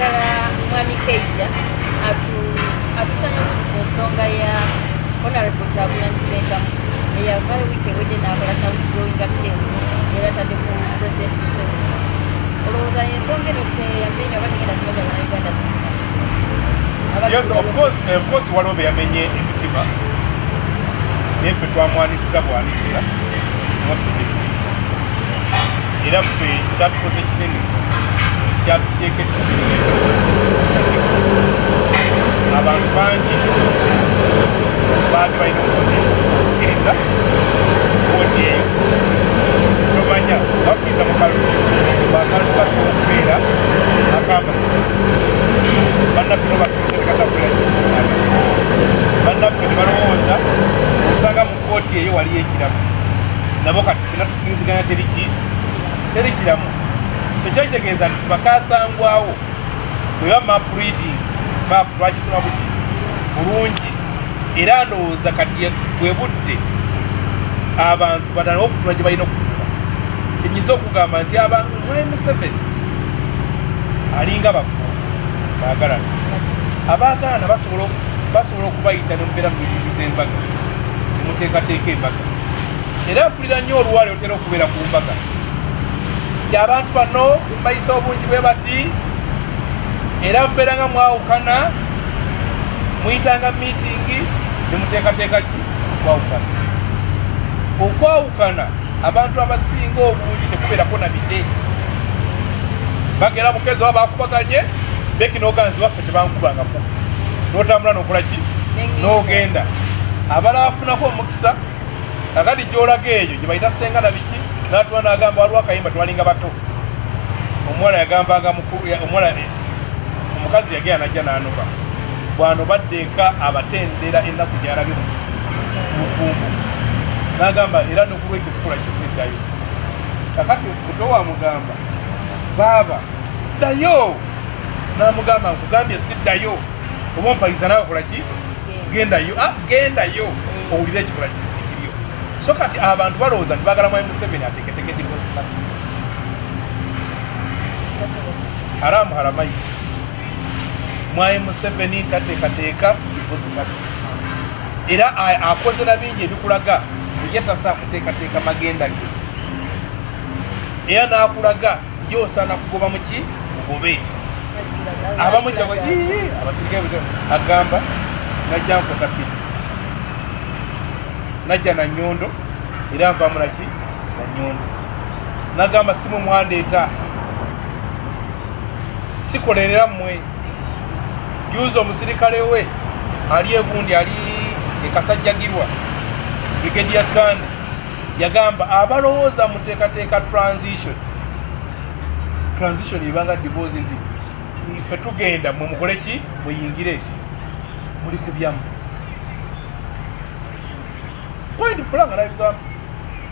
twagala mwami Keija atutanya ku nsonga ya Honorable Kyagulanyi Ssentamu eyavaayo wiiki ewedde n'akola county-growing case era tadde ku President Museveni. Olowooza ensonga eno yamenya oba tegenda kubaza Bannayuganda bonna? Yes, of course, waliwo be yamenye emitima naye ffe twamwaniriza bwaniriza era ffe kyatukoze kinene kyatuteekedde abantu bangi baali balina okukkiriza kooti eyo tomanya bakkiriza mu kalulu bakalulu kasobola okubeera akambasi bannaffe no bakkiriza bannaffe ne balowooza osanga mu kooti eyo waliyo ekiramu nabo kati fena tukkiriziganya teri kiramu so kyakitegeeza nti bakasangwawo bweba map reading map twagisoma buki bulungi era ndowooza kati bwe budde abantu batandika okutunula gye balina okutunula kinyiza okugamba nti abantu Museveni alinga bafu baagalana abaagana basobola okubayita ne mubeera muyiriza embaga nemuteekateeka embaga era mpulira nnyo oluwale otera okubeera ku mbaga abantu bano mbayisa obungi bwe bati era mubeera nga mwawukana muyitanga miitingi nemuteekateeka ki okwawukana abantu abasinga obungi tekubeerako na bide bagera mukezi oba bakubaganye beki n'oganzi baffe tebankubangako n'otambula n'okola ki n'ogenda abalala bafunako omukisa akati gy'olaga eyo gye bayita senga na biki n'atuwa n'agamba waliwo akayimba twalinga bato omuwala yagambanga omukazi yagera najja n'anoba bw'anobadde nka abatendera ennaku gy'alabye mu bufumbo n'agamba era n'okulwa ekisikola kisiddayo kakati buto wamugamba baaba ddayo n'amugamba nkugambye siddayo oba ompaliza nawe kola ki gendayo owulire ekikola kiriyo so kati abantu balowooza nti baagala mwami Museveni ateeketeke divosikati haramu haramayi mwami Museveni tateekateeka divosikati era akoze na bingi ebikulaga ye tasa kuteekateeka magenda ge era n'akulaga yosaana kugoba muki mugobe abamu kyago abasirikale agamba najja nkota pidi najja na nnyondo era nvaamu naki na nnyondo nagamba simu mwandeeta sikolerera mmwe juuzi omusirikale we ali egundi ali ekasajjagirwa Brigadier Sande yagamba abalowooza muteekateeka transition ibanga divorce nti ife tugenda mwe mukole ki muyingire muli kubyamu point plan alabigamba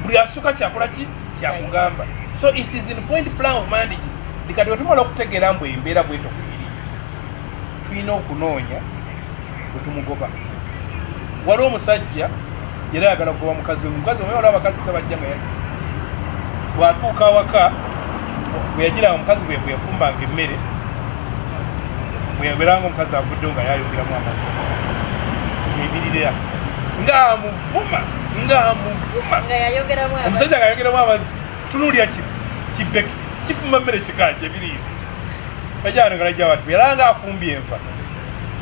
buli asituka kyakola ki kyakugamba so it is in point plan of managing likati wetumala okutegeera mbwe embeera bweto kwiri tulina okunoonya bwetumugoba waliwo omusajja era yagala kugoba mukazi omwe waliwo abakazi sabajja nga yali bwatuuka awaka bwe yagiranga omukazi bwe yafumbanga emmere bwe yabeeranga omukazi avuddewo nga yayongeramu amazzi ng'ebiririra ng'amuvuma omusajja nga yayongeramu amazzi tunuulya kibeki kifumba mmere kikanje ebiriire ajana nga lajja watu yalanga afumbye enfa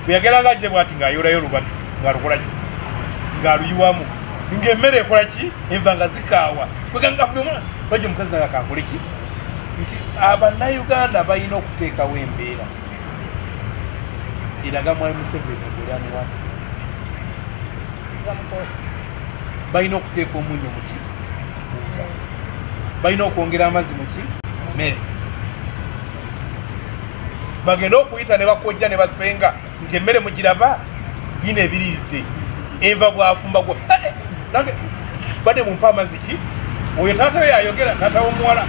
bwe yageranga gye bwati ng'ayolayo olubatu ng'alukola ki ng'aluyuwamu ng'emmere ekola ki enva nga zikaawa kweganga buli bajja omukazi naye akankole ki nti Abannayuganda balina okuteekawo embeera eraga mwami Museveni ogulyamuwatu balina okuteeka omunnyo muki balina okwongera amazzi muki mmere bagenda okuyita ne bakojja ne basenga nti emmere mugiraba yina ebiriridde enva bwafumba gwo nange badde mumpa amazzi ki oyo taata we yayogera taata w'omuwala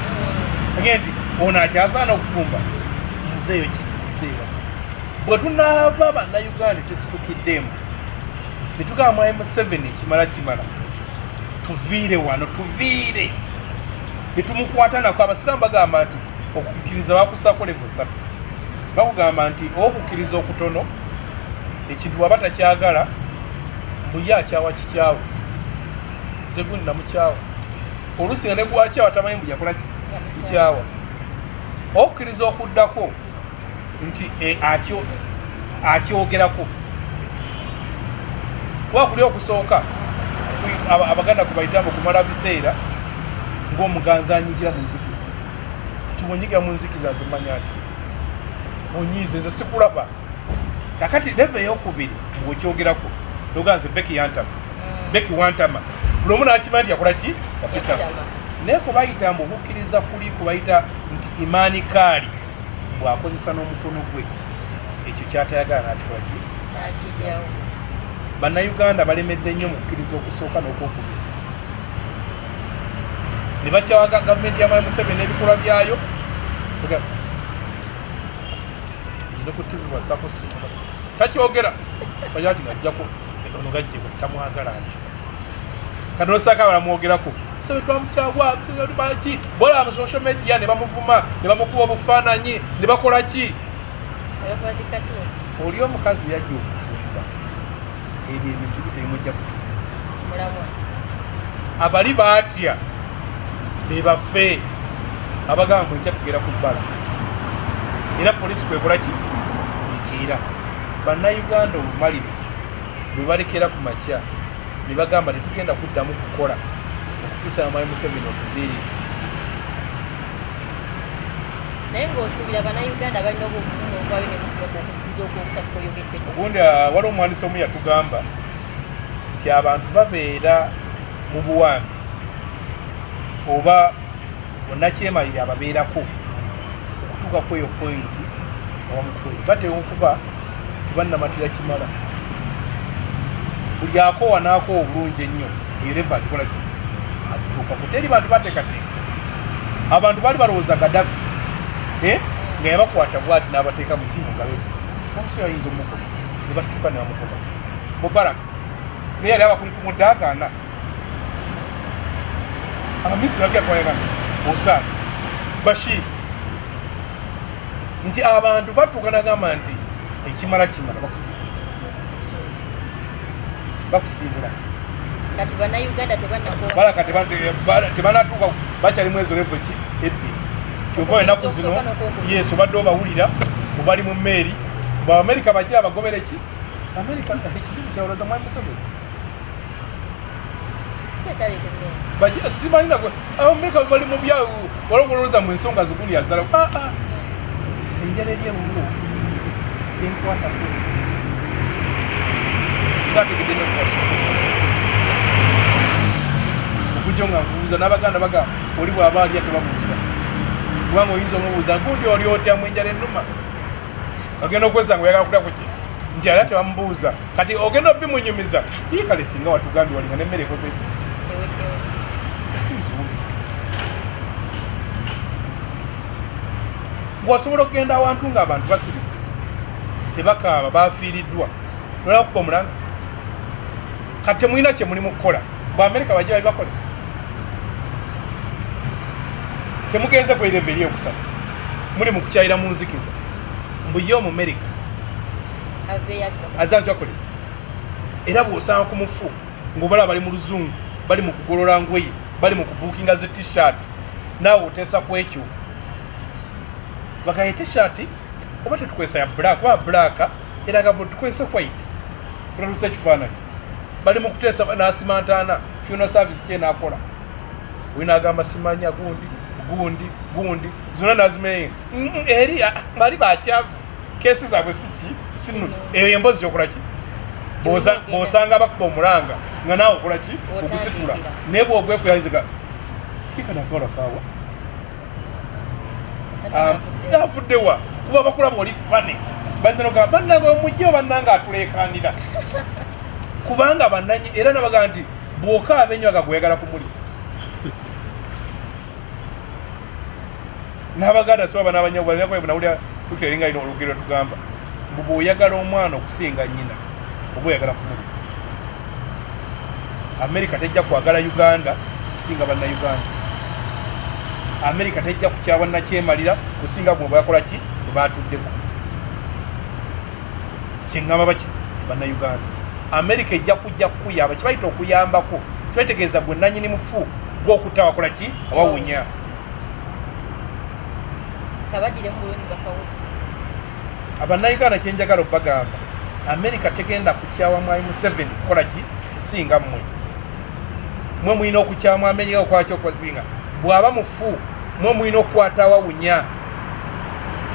nti ono akyasaana okufumba muzeeyo ki muzeeyo bwe tunaaba Bannayuganda tusitukiddemu ne tugamba mwami Museveni kimala tuviire wano tuviire ne tumukwata nako abasiraamu bagamba nti okukkiriza bakusaako levo 3 bakugamba nti okukkiriza okutono ekintu waba takyagala mbuye akyawa kikyawe nze gundi namukyawa oluusi nga ne gwakyawa tamanyi mbu yakola kikyawa okukkiriza okuddako nti akyogerako wakuli okusooka abaganda kubayitamu kumala biseera ng'omuganzi anyigira mu nzikiza tibonyigira mu nzikiza zimanya ati onyize nze sikulaba kakati leve eyokubiri ng'okyogerako noganze beki wantama buli omu nakimanya nti yakola ki yapitama naye kubayita mbu okukkiriza kuli kubayita nti imaani kaali bw'akozesa n'omukono gwe ekyo kyatayagala nakikola ki bannayuganda balemedde nnyo mu kukkiriza okusooka n'okwokubiri ne bakyawa gavumenti ya Museveni n'ebikolwa byayo ne ku TV wasako takyogera bajaki najjako ono gajjibwe tamwagala nti kati nosaka balamwogerako sebe twamukyabwa baki bola mu social media ne bamuvuma ne bamukuba obufaananyi ne bakola ki oli omukazi yajja okufumba ebyo ebintu bitemujja abali baatya be baffe abagamba enkya tugera ku bbala era polisi kwekola ki ekiira bannayuganda obumalirivu bwe balekera ku makya ne bagamba tetugenda kuddamu kukola okutuusa Museveni otuviiri naye ng'osuubira bannayuganda balina obuvumu obwayo ne bufuba okukkiriza okwokusatu koyogeddeko obundi waliwo omuwandiisi omu yatugamba nti abantu babeera mu buwambi oba bonnakyemalire ababeerako okutuuka ku eyo pointi awamukoyo batewa okuba tebannamatira kimala buli akoowa n'akoowa obulungi ennyo ereva akikola ki akituukako teri bantu bateekateeka abantu baali balowooza Gaddafi nga yabakwata bwati n'abateeka mu kimu ngalozi omusi ayinza omukoba ne basituka ne bamukoba Mubarak naye yali abakunkumudde agaana abamisiri bakyakwayagana Osama Bashir nti abantu batuuka nagamba nti ekimala kimala bakusiibula kati bannayuganda balaka tebanatuuka bakyali mwezo levo ki ebbi kyova ennaku zino yesu badde obawulira mubali mu mmeeri Amerika bajja abagobere ki Amerika ekizibu kyawoloza Museveni bajja simanyi nagwe Amerika bali mu byawo walogoloza mu ensonga zigundi yazala enjala eri ewuwo enkwatako sategedde nokuwasusa okujja nga nkubuuza n'abaganda bagamba oli bw'aba alya tebabuuza kubanga oyinza omubuuza gundi oli otyamu enjala ennuma ogenda okweza nga oyagala kulya ku ki nti alya tebamubuuza kati ogenda obimunyumiza kale singa watugambye walinga n'emmere ekoze sinzuuli bw'osobola okugenda awantu ng'abantu basirisi tebakaaba bafiiriddwa nolaba kuba omulanga kati temulina kye muli mu kukola Amerika bajja bali bakola temugenze ku ereva eri okusatu muli mu kukyayira mu nzikiza mbu ye Omumerika azza kyakole era bw'osanga ku mufu ng'obalaba bali mu luzungu bali mu kugolola ngoye bali mu kubuukinga zi t-shirt naawe oteesa ku ekyo bagaye t-shirt oba tetukwesa ya black oba black eraga bwe tukwese white produce ekifaananyi bali mu kuteesa n'asimantaana funeral service kye naakola wina agamba simanya gundi zonna nazimenye eri bali bakyavu kesi zaabwe siki sinu eyo emboozi yokola ki bw'osanga bakuba omulanga nga naawe okola ki okusitula naye bw'ogwekuyanziga kikanakola kaawa afuddewa kuba bakulaba oli fane bayinza nogamba bannange omujjeo bannanga atuleekandira kubanga bannanyi era nabaga nti bw'okaaba ennyo agagweyagala kumuli n'abaganda siba banabanyabunawulira tuteringa ino olugero tugamba bw'oyagala omwana okusinga nnyina oba oyagala kumuli Amerika tejja kwagala Uganda kusinga bannayuganda Amerika tejja kukyaba nakyemalira kusinga bwe bakola ki bwe batuddeko kyengamba baki bannayuganda America ejja kujja kuyamba kibayita okuyambako kibategeeza gwe nanyini mufu gw'okutta wakola ki awawunya kabagire mu bulungi bakawo abannayuganda kyenjagala okubagamba America tegenda kukyawa mwai Museveni kukola ki kusinga mwe mulina okukyamu America okwaki okwazinga bw'aba mufu mwe mulina okukwata awawunya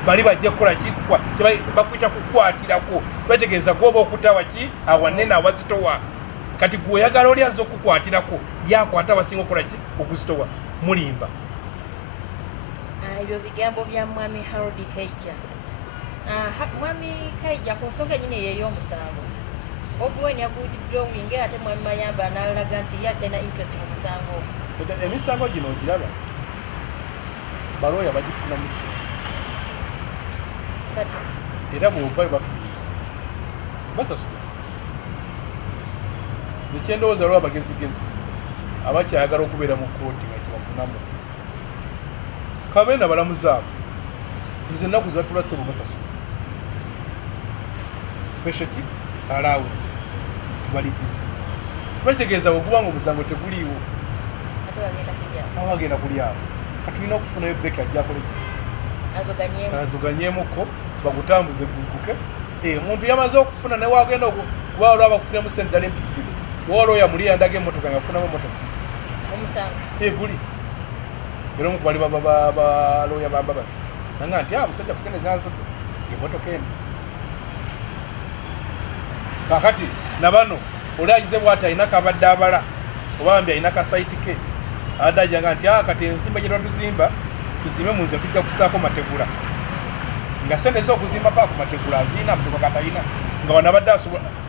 bali bajja kukola ki bakwita kukwatirako bategeeza gwoba okutawa ki awanene awazitowa kati gweoyagala oli azza okukwatirako yakwata abasinga okukola ki okuzitowa mulimba ebyo bigambo bya mwami Harold Kaija mwami Kaija ku nsonga nyine ey'omusango Ogwen yaguddidde ngera ate mwami Mayamba n'alaga nti ye atalina interest mu musango emisango gino ogiraba balooya bagifuna musi era bw'ova bafiire basasula ekyendowooza lwa bagezigezi abakyayagala okubeera mu kooti nga kibafunamu kabeena balamuzaabo nze ennaku zatulase bwe basasula special ki allowance tubali bisi bakitegeeza bwekubanga omusango teguliiwo bagenda kulyabo katulina okufunayo beki ajjakoleki azoganyeemuko bagutambuze gukuke omuntu yamaze okufuna newagenda kuba olwo abakufunemu sente ddala empitirivu woolooya muli yandaga emmotoka nga afunamu emmotoka guli era omu kubali balooya bambabazi nanga nti musajja kusente zansudde emmotoka eno kakati nabano oli agize bwati alina kabadde abala obambi alina kasaiti ke abadde ajanga nti kati ensimba gye twatuzimba tuzimbe munze tujja kusaako mategula nga sente ez'okuzimba paako mategula aziina mutuka katalina nga wanabadde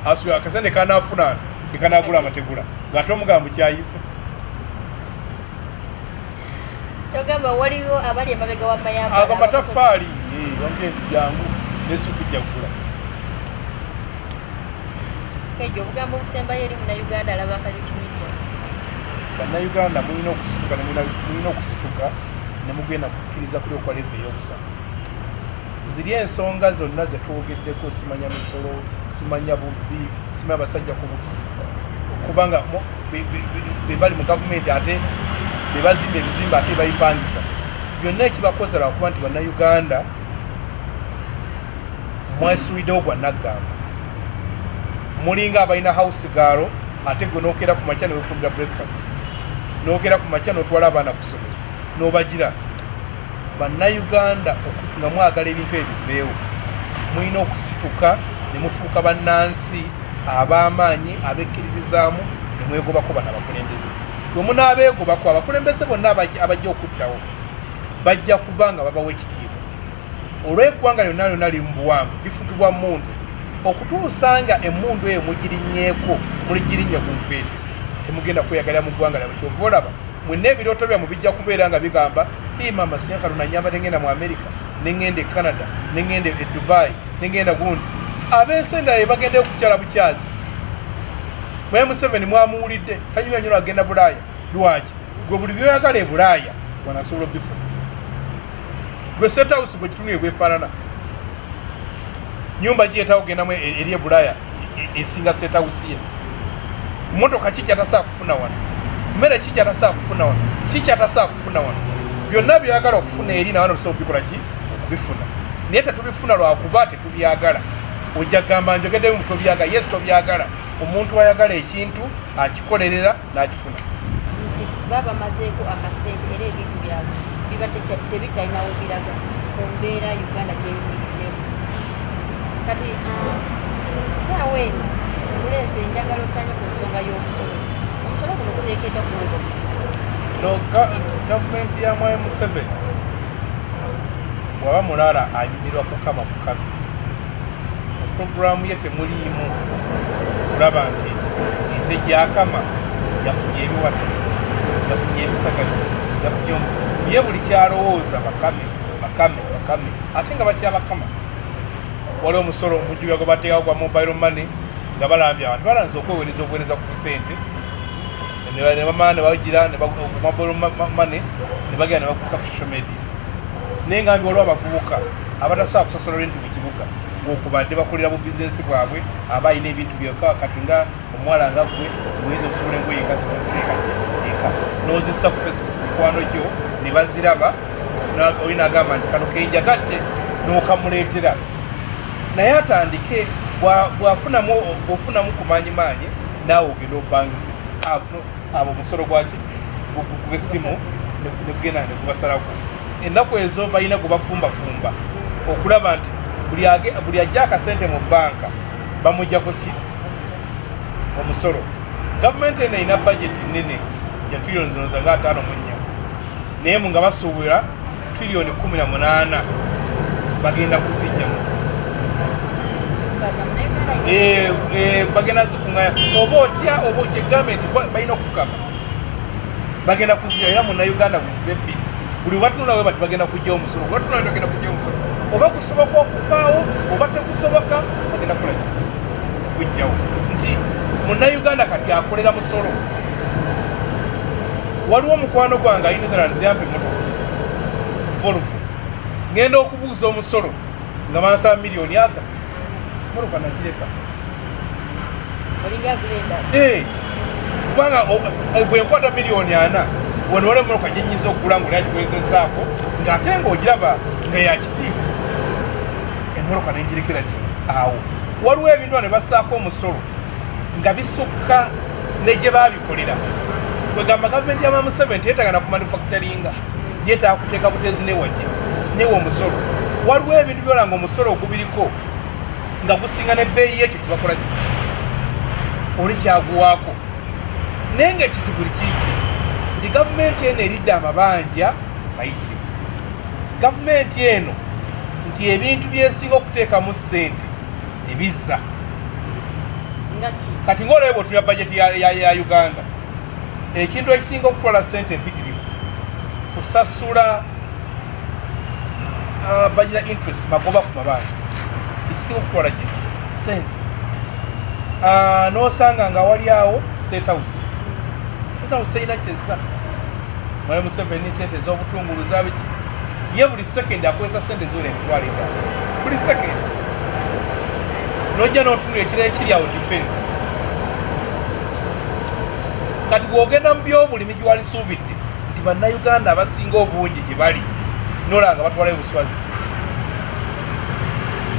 asula akasente kanaafuna kekanagula amategula ng'ate omugambo kyayise togamba waliwo abali emabega wa Mayamba ago mataffaali bamugenda jangu nesuku jagula Kaija obugambo obusembayo eri munnayuganda alaba akalikimirya bannayuganda mulina okusituka ne mugenda kukkiriza kuli okwa leve ey'okusatu ziri ensonga zonna zetwogeddeko simanya misolo simanya bubbi simanya basajja kubanga bebali mu gavumenti ate bebazimba ebizimba ate bayipangisa byonna ekibakozera okuba nti bannayuganda mweswiddewo gwa naggamba mulinga abalina house gaalo ate gwe nookera ku makya newefumbira breakfast nookera ku makya notwala abaana ku ssomero n'obagira bannayuganda nga mwagala ebintu ebiveewo mulina okusituka ne mufuuka bannansi ab'amaanyi abekkiririzaamu ne mwegobako bano abakulembeze bwe munaabeegobako abakulembeze bonna abajja okuddawo bajja kuba nga babawa ekitiibwa olw'eggwanga lyonna lyonna liri mu buwanvu lifugibwa mmundu okutuusa nga emmundu eyo mugirinyeeko muligirinnye ku nfeete temugenda kweyagalira mu ggwanga lyabwe kyova olaba mwenna ebirooto byammwe bijja kubeera nga bigamba mama sinkalo nanyamba nengenda mu America nengenda e Canada nengenda e Dubai nengenda gundi abesenda ye bagenda okukyala bukyazi mwe Museveni mwamuwulidde tanyunya nyo agenda Bulaaya lwaki gwe buli byoyagala e Bulaaya wanasobola bifuna gwe State House gwe kitunye gwefaanana nyumba gyetawo gendamu eri e Bulaaya esinga State House ye mmotoka kijja tasaa kufuna wano mmere kijja tasaa kufuna wano kijja tasaa kufuna wano byonna byagala okufuna eri nawano tusobola okubikola ki okubifuna naye tetubifuna lwakuba tetubyagala ojja kugamba njogeddeyo mu tobyagala yes tobyagala omuntu ayagala ekintu akikolerera n'akifuna baba mazeeko akasente era ebintu byabwe bibadde tebikyalinawo biraga ku mbeera Uganda gyeyimiriddemu kati saawa eno omulenzi njagala okutanya ku nsonga y'omusolo omusolo guno guteekeddwa kuweebwa gavumenti ya Mwai Museveni bw'aba mulala anyumirwa kukama bukami puroguramu ye temuliimu kulaba nti ente gyakama yafunye ebiwata yafunye ebisagazi yafunye ye buli kyalowooza bakame ate nga bakyabakama waliwo omusolo omujjuya gwe bateekawo gwa mobile money nga balambye abantu balanze okweweereza ku sente ne bamala ne bagira mobile money ne bagenda ne bakusa ku social media naye nga mbi waliwo abavubuka abatasobola kusasula renti mu kibuga ng'okubadde bakolera bu bizinesi bwabwe aba alina ebintu byokka kati nga omuwala nga gwe oyinza okusobola engoye nga zinozireeka eka n'ozissa ku Facebook mukwano gyo ne baziraba oli n'agamba nti kano kenjagadde n'okamuleetera naye atandike bw'ofunamu ku maanyi naawe ogenda opangise abo omusolo gwaki gw'essimu negenda negubasalako ennaku ezo balina gwe bafumbafumba okulaba nti buli ajja akasente mu bbanka bamujjako ki omusolo gavumenti eno erina bajeti nene ya triliyoni zino nga 5.4 naye nga basuubira triliyoni 18 bagenda kuzijja mu bagenda zikuŋŋanya oba otya oba otya gavumenti balina okukama bagenda kuzijja era munnayuganda buzibe bbiri buli watunulawe bati bagenda kujja omusolo watunulawe bagenda kujja omusolo oba gusoboka okufaawo oba tegusoboka bagenda kulaki kujjawo nti munnayuganda kati akolera musolo waliwo omukwano gwange ali Netherlands yampa emmotoka volufu ngenda okubuuza omusolo nga bansaba miliyoni aga motoka nagireka kubanga bwenkwata miliyoni 4 wano emotoka gyenyinza okugula nga olyagikozesezzaako ng'ate ng'ogiraba nga yakitiibwa emotoka nengirekera ki awo waliwo ebintu ne bassaako omusolo nga bisukka ne gye baabikolera kwegamba gavumenti ya Museveni yeetagana ku manufacturinga yeetaaga kuteeka butezi newaki newa omusolo waliwo ebintu byolanga omusolo ogubiriko nga gusinga nebbeeyi yekyo kibakola ki oli kyaguwaako naye ngaekizibu likiiki nti gavumenti eno eridde amabanja mayitirivu gavumenti eno nti ebintu byesinga okuteekamu ssente tebizza kati ngaolaba bwotulya bajeti ya Uganda ekintu ekisinga okutwala ssente empitirivu kusasula budget interest magoba ku mabanja kisinga okutwala ki ssente n'osanga nga wali awo State House terina kyezza mwale Museveni ssente ez'obutungulu zabiki ye buli sekendi akozesa ssente ziwera emitwalo 5 buli sekendi n'ojja n'otunula ekirala ekiri awo defense kati bw'ogenda mu byobulimi gyewali suubidde nti bannayuganda abasinga obungi gye bali n'olanga batwalayo buswazi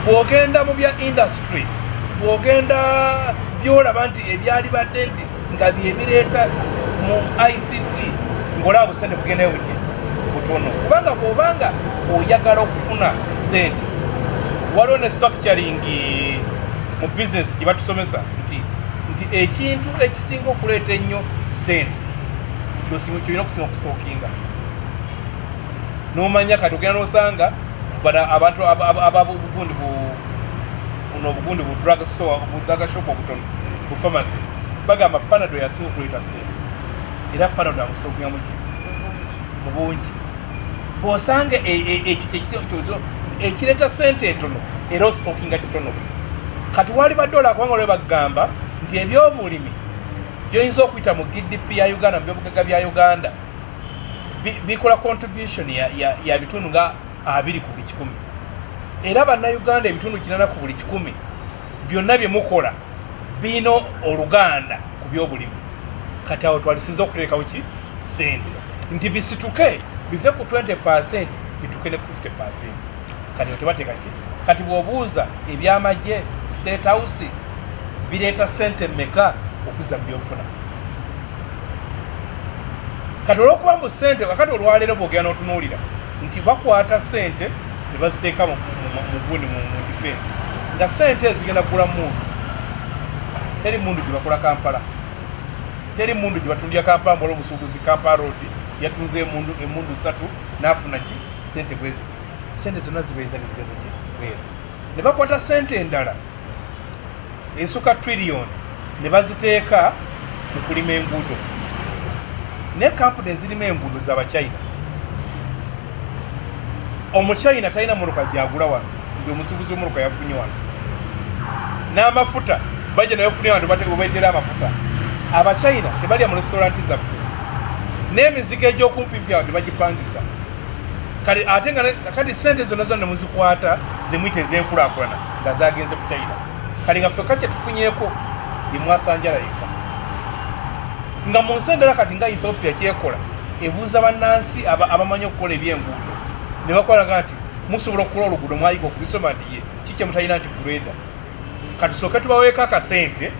bw'ogenda mu bya industry bw'ogenda byolaba nti ebyali badde nti nga byebireeta mu ICT ng'olaba busente bugendayo buki butono kubanga bw'obanga oyagala okufuna ssente waliwo ne structuring mu bizinesi gye batusomesa nti ekintu ekisinga okuleeta ennyo ssente kyolina okusinga okusitookinga n'omanya kati ogenda n'osanga abantu ababugundi obugundi bu drug shop obutono bu pharmacy bagamba Panadol yasinga okuleeta ssente era Panadol amusitookinga mu bungi bw'osanga ekyo ekireeta ssente entono era ositookinga kitono kati wali baddola kubanga olwe bagamba nti ebyobulimi byoyinza okuyita mu GDP ya Uganda mu byobugagga bya Uganda bikola contribution ya bitundu nga 20 ku buli 100 era bannayuganda ebitundu 80 ku buli 100 byonna bye mukola birina oluganda ku byobulimi kati awo twalisiza okuteekawo ki ssente nti bisituke bive ku 20% bituke ne 50% kati otebateeka ki kati bw'obuuza ebyamagye State House bireeta ssente mmeka okuzza mu byofuna kati olw'okuba mbu ssente kakati olwaleero bw'ogenda n'otunuulira nti bakwata ssente ne baziteeka mu gundi mu defense nga ssente ezigenda kugula mundu teri mundu gye bakola Kampala teri mundu gye batundira Kampala mbala obusuubuzi Kampala Road yatunze emundu 3 n'afuna ki ssente bweziti ssente zonna zibeeza zigeze ki bweru ne bakwata ssente endala esuka trillion ne baziteeka mu kulima enguudo ne kampuni ezirima enguudo z'Abachina Omuchina talina motoka gyagula wano nti omusuubuzi w'emmotoka yafunye wano n'amafuta bajja naye ofunye abantu bateera amafuta Abachina tebalya mu restauranti zaffe n'emizigo egy'okumpimpi awo tebagipangisa kale ate nga kati sente zonna zonna muzikwata zimuyite ez'enkulaakulana nga zagenze ku China kale nga ffe kakye tufunyeeko limwasanjala yekka nga mu nsi endala kati nga Ethiopia kyekola ebuuza bannansi abamanyi okukola ebyenguudo ne bakwalaga nti musobola okukola oluguudo mwayiga okubisoma nti ye kikye mutalina nti gureda kati sooke tubaweeko akasente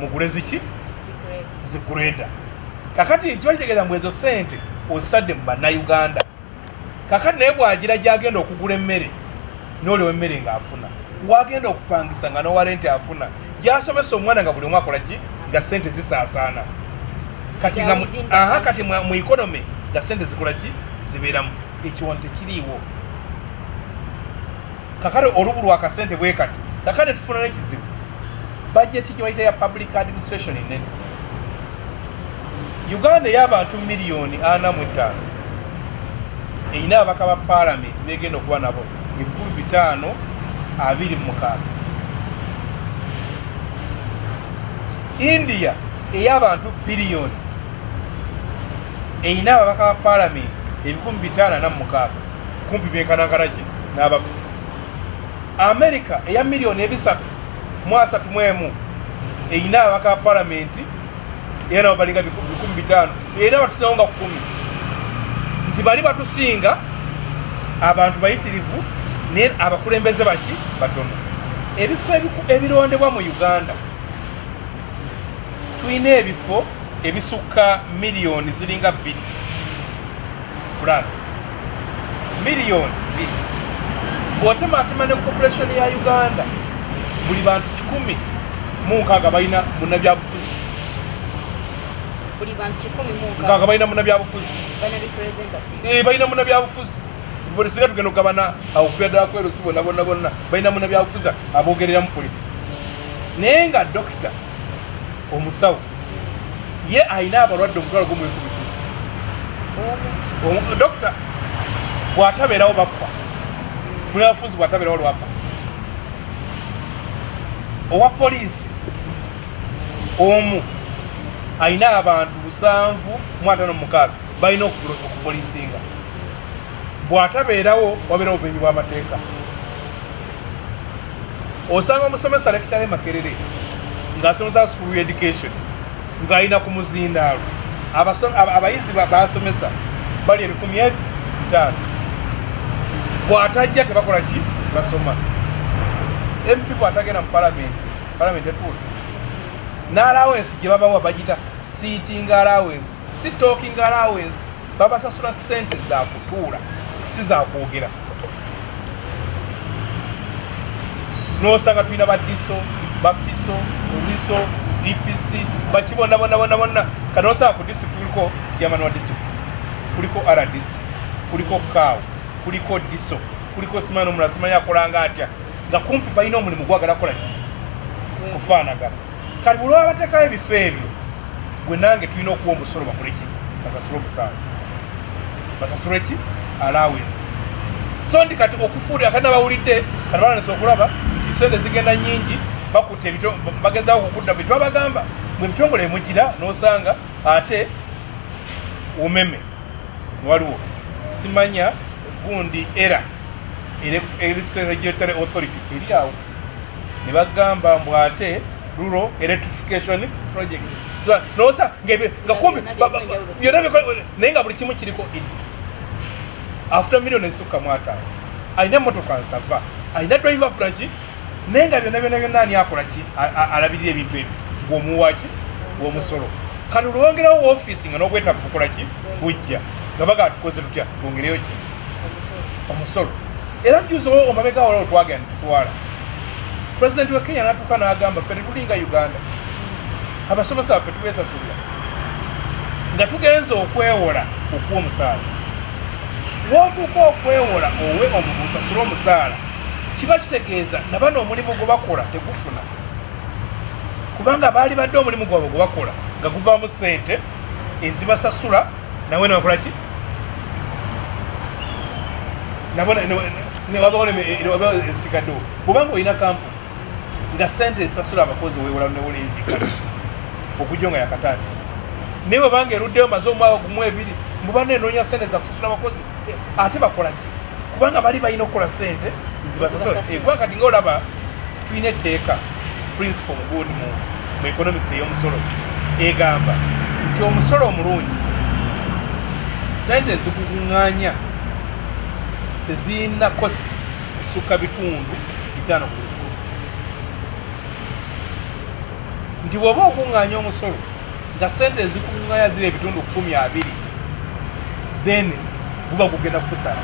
mugule ziki zikureda kakati kiba kitegeeza mbu ezo sente ozisadde mu bannayuganda kakati naye bw'agira gy'agenda okugula emmere n'oliwa emmere ng'afuna wagenda okupangisa nga n'owalente afuna gy'asomesa omwana nga buli omu akola ki nga sente zisaasaana kati nga kati mu economy nga sente zikola ki zibeeramu ekiwonto tekiriiwo kakati olubu lwa kasente bwe kati kakati tufuna n'ekizibu bajeti gye bayita ya public administration enene Uganda ey'abantu miliyoni 45 eyina ababaka ba parliament begenda okuba nabo 526 India ey'abantu biliyoni eyina ababaka ba parliament 556 kumpi byenkanakana ki n'abafu America eya miliyoni 331 eyina ababaka ba parliament era nabo balinga 500 era batuseewo nga 10 nti bali batusinga abantu bayitirivu ne abakulembeze baki batono ebifo ebirondebwa mu Uganda tuyina ebifo ebisukka miliyoni ziringa 2 plus miliyoni 2 bw'otemaatema ne population ya Uganda buli bantu 106 balina munnabyabufuzi buli bantu 106 balina munnabyabufuzi balina munnabyabufuzi buli singa tugenda okugabana okufyadala kwerusi bonna balina munnabyabufuzi aboogerera mu politics naye nga dokita omusawo ye ayina abalwadde omutwalo gumu dokita bw'atabeerawo bafa munabyabufuzi bw'atabeerawo lwafa owa poliisi omu ayina abantu 756 balina okupoliisinga bw'atabeerawo wabeerawo obumenyi bw'amateeka osanga omusomesa lecture Makerere ng'asomesa school education ng'alina ku muzindaalo abayizi basomesa bali 500 bw'atajja tebakola ki basoma MP bw'atagenda mu parliament etuula n'allowance gye babawa bagita sitting allowance si talking allowance babasasula sente za kutuula si za kwogera n'osanga tulina badiso bapiso oliso DPC bakibona bonna kati osanga ku district kuliko chairman wa district kuliko RDC kuliko CAO kuliko diso kuliko simano omulasimanya akolanga atya nga kumpi balina omulimu gwagala kola ki kufaanagana kati buli abateekayo ebifo ebyo gwe nange tulina okuwa omusolo bakole ki basasule omusango basasule ki allowance so ndi kati okufuulira kati nabawulidde kati balanesa okulaba nti sente zigenda nyingi bakutte bagezaawo okukudda bwe twabagamba mwe ebitongole emugira n'osanga ate umeme waliwo simanya gundi era Electric Regulatory Authority eri awo ne bagamba mbu ate rural electrification project so nosa nga kumbi naye nga buli kimu kiriko after million esukka mwaka alina motoka nsava alina driver franchi naye nga byonna ani akola ki alabirira ebintu ebyo bw'omuwaki bw'omusolo kati olwongerawo office nga n'obwetafu kukola ki bujja nga baga tukoze tutya twongereyo ki omusolo era juzo omabega wala otwagenda tutwala president wa Kenya natuka n'agamba ffe tetulinga Uganda abasomesa baffe tubeesasulira nga tugenza okwewola okuwa omusaala wootuuka okwewola owe osasule omusaala kiba kitegeeza nabano omulimu gwe bakola tegufuna kubanga baali badde omulimu gwabwe gwe bakola nga guvaamu ssente ezibasasula nawe nebakola ki newabawo esigaddewo kubanga olina kampu nga ssente ezisasula abakozi wewola newolenzika okujjo nga yakataani naye bwebanga eruddeyo maze omwaka gumu 2 mbuba nenoonya ssente za kusasula abakozi ate bakola ki kubanga bali balina okukola ssente zibasasula eggwanga kati ngaolaba tulina etteeka principle mugundi mu economics ey'omusolo egamba nti omusolo omulungi ssente ezikukuŋŋaanya tezirina cost esukka bitundu 5 ku bikulu nti bw'oba okuŋŋaanya omusolo nga ssente ezikukuŋŋaanya ziri ebitundu 20 then guba gugenda kukusala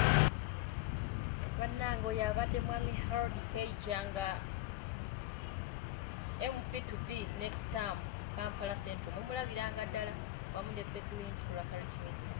bannange oyo abadde mwami Harold Kaija nga MP2B next term Kampala Central mumulabiranga ddala wamu ne Bedouin ku Lwakalichi Media.